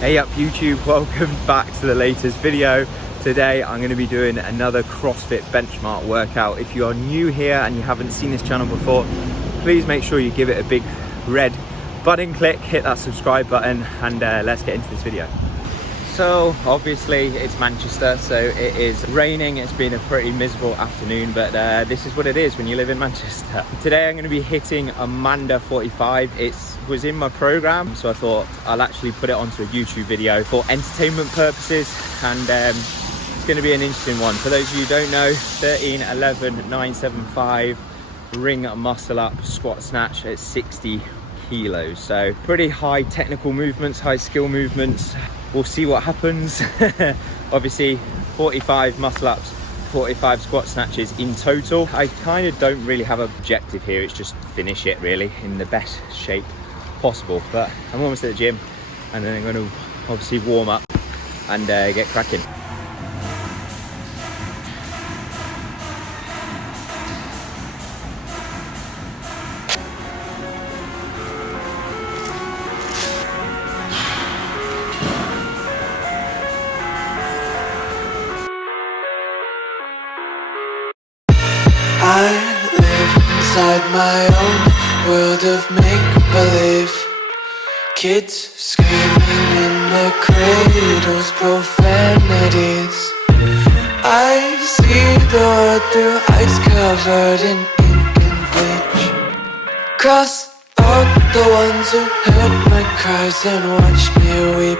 Hey up YouTube, welcome back to the latest video. Today I'm going to be doing another CrossFit benchmark workout. If you are new here and you haven't seen this channel before, please make sure you give it a big red button click, hit that subscribe button, and let's get into this video. So obviously it's Manchester, so it is raining. It's been a pretty miserable afternoon, but this is what it is when you live in Manchester. Today I'm going to be hitting Amanda.45. It was in my program, so I thought I'll actually put it onto a YouTube video for entertainment purposes, and it's going to be an interesting one. For those of you who don't know, 13, 11, 975 ring muscle up squat snatch at 60 kilos. So pretty high technical movements, high skill movements. We'll see what happens. Obviously 45 muscle ups, 45 squat snatches in total. I kind of don't really have an objective here, it's just finish it really in the best shape possible. But I'm almost at the gym, and then I'm going to obviously warm up and get cracking. I live inside my own world of make-believe. Kids screaming in their cradles, profanities. I see the world through ice covered in ink and bleach. Cross out the ones who heard my cries and watched me weep.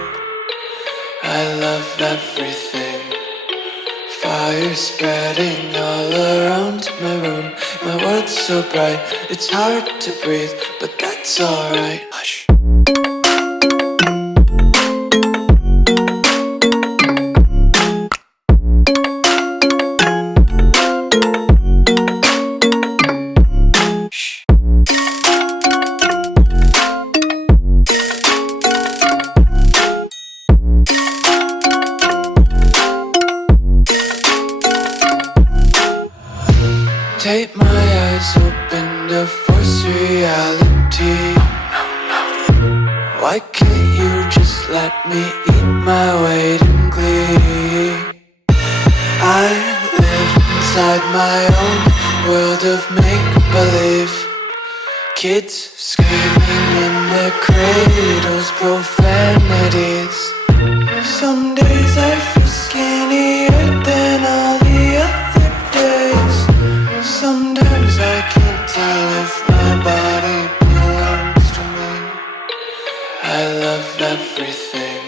I love everything. Fire spreading all around my room. My world's so bright, it's hard to breathe, but that's alright. Hush. Take my eyes open to force reality. Why can't you just let me eat my weight in glee? I live inside my own world of make-believe. Kids screaming in their cradles, profanities. Some days I feel skinnier than all the other days. Sometimes I can't tell if my body belongs to me. I love everything.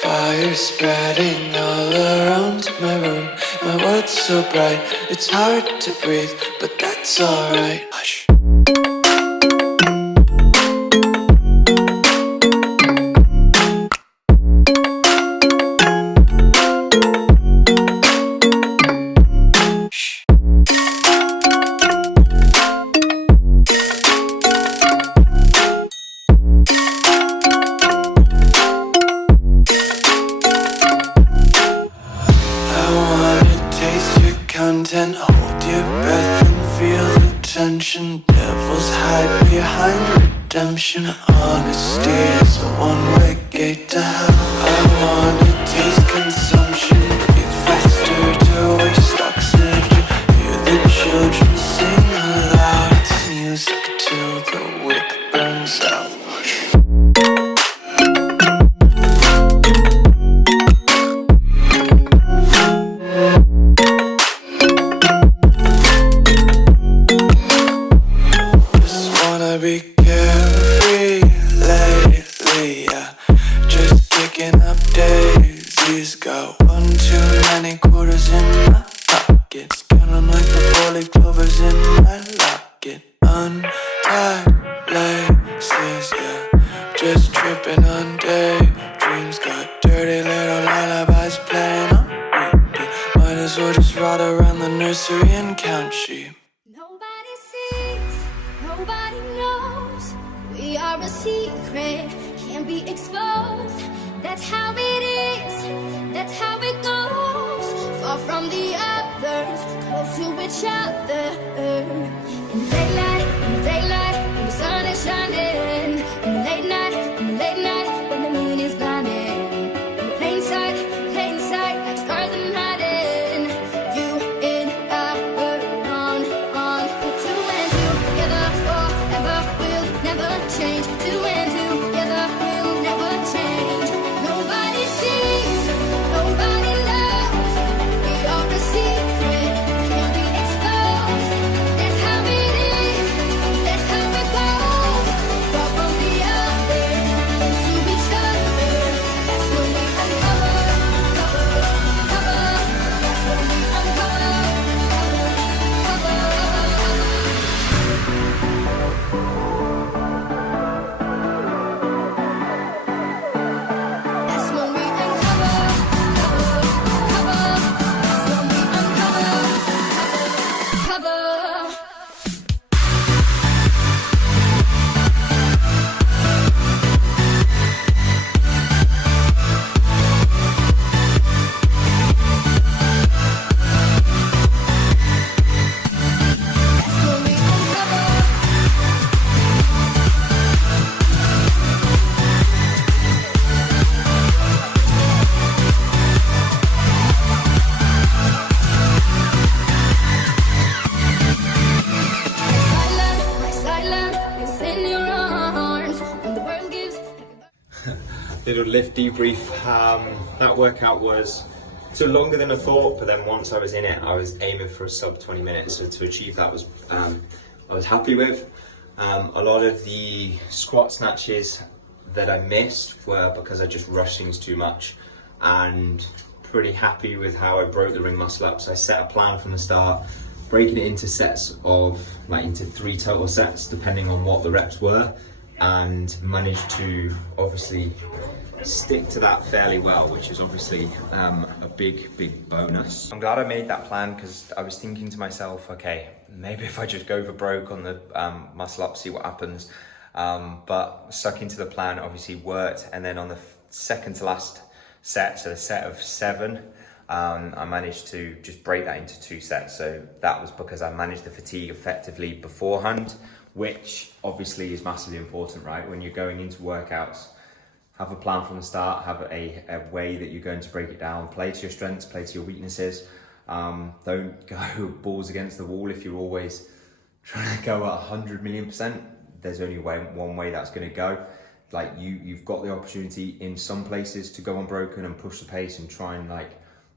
Fire spreading all around my room. My world's so bright, it's hard to breathe, but that's alright. Hush. Content, hold your breath and feel the tension. Devils hide behind redemption. Honesty is a one-way gate to hell. I wanna taste consumption. Breathe faster to waste oxygen. Hear the children sing aloud. It's music till the wick burns out. Be carefree lately, yeah. Just picking up daisies. Got one too many quarters in my pockets. Counting like the 4-leaf clovers in my locket. Untied laces, yeah. Just tripping on daydreams. Got dirty little lullabies playing on repeat. Might as well just ride around the nursery and count sheep. Nobody sees, nobody knows. We are a secret, can't be exposed. That's how it is, that's how it goes. Far from the others, close to each other. In daylight, when the sun is shining. In the late night, when the moon is blind. Little lift debrief. That workout took longer than I thought, but then once I was in it, I was aiming for a sub 20 minutes. So to achieve that was, I was happy with. A lot of the squat snatches that I missed were because I just rushed things too much, and pretty happy with how I broke the ring muscle up. So I set a plan from the start, breaking it into sets of into 3 total sets depending on what the reps were, and managed to obviously stick to that fairly well, which is obviously a big bonus. I'm glad I made that plan, because I was thinking to myself, okay, maybe if I just go for broke on the muscle up, see what happens. But sticking to the plan obviously worked, and then on the second to last set, so the set of 7, I managed to just break that into 2 sets. So that was because I managed the fatigue effectively beforehand, which obviously is massively important, right? When you're going into workouts, have a plan from the start, have a way that you're going to break it down, play to your strengths, play to your weaknesses. Don't go balls against the wall if you're always trying to go at 100 million%. There's only one way that's going to go. You've got the opportunity in some places to go unbroken and push the pace and try and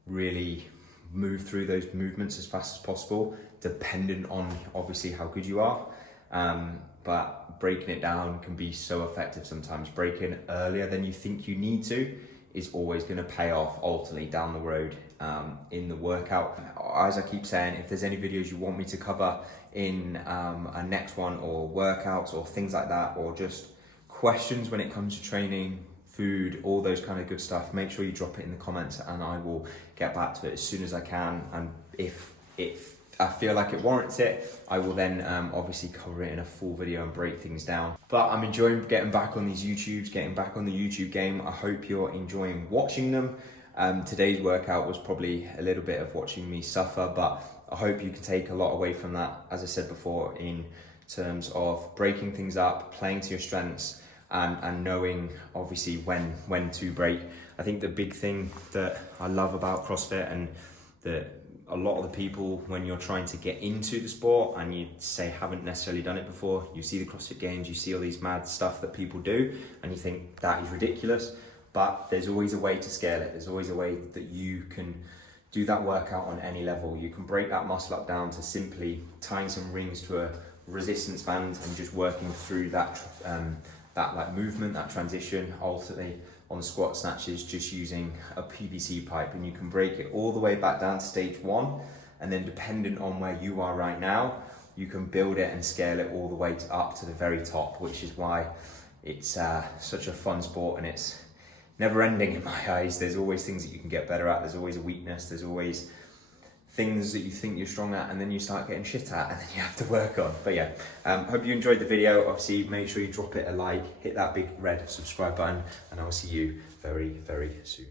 really move through those movements as fast as possible, dependent on obviously how good you are. But breaking it down can be so effective sometimes. Breaking earlier than you think you need to is always going to pay off ultimately down the road in the workout. As I keep saying, if there's any videos you want me to cover in a next one, or workouts or things like that, or just questions when it comes to training, food, all those kind of good stuff, make sure you drop it in the comments and I will get back to it as soon as I can. And if I feel like it warrants it, I will then obviously cover it in a full video and break things down. But I'm enjoying getting back on these YouTubes, getting back on the YouTube game. I hope you're enjoying watching them. Today's workout was probably a little bit of watching me suffer, but I hope you can take a lot away from that, as I said before, in terms of breaking things up, playing to your strengths, and knowing obviously when to break. I think the big thing that I love about CrossFit, and that a lot of the people, when you're trying to get into the sport and you say haven't necessarily done it before, you see the CrossFit Games, you see all these mad stuff that people do, and you think that is ridiculous. But there's always a way to scale it. There's always a way that you can do that workout on any level. You can break that muscle up down to simply tying some rings to a resistance band and just working through that movement, that transition. Ultimately on the squat snatches, just using a PVC pipe, and you can break it all the way back down to stage 1, and then dependent on where you are right now, you can build it and scale it all the way up to the very top, which is why it's such a fun sport, and it's never ending in my eyes. There's always things that you can get better at. There's always a weakness. There's always things that you think you're strong at, and then you start getting shit at, and then you have to work on. But yeah, hope you enjoyed the video. Obviously, make sure you drop it a like, hit that big red subscribe button, and I will see you very, very soon.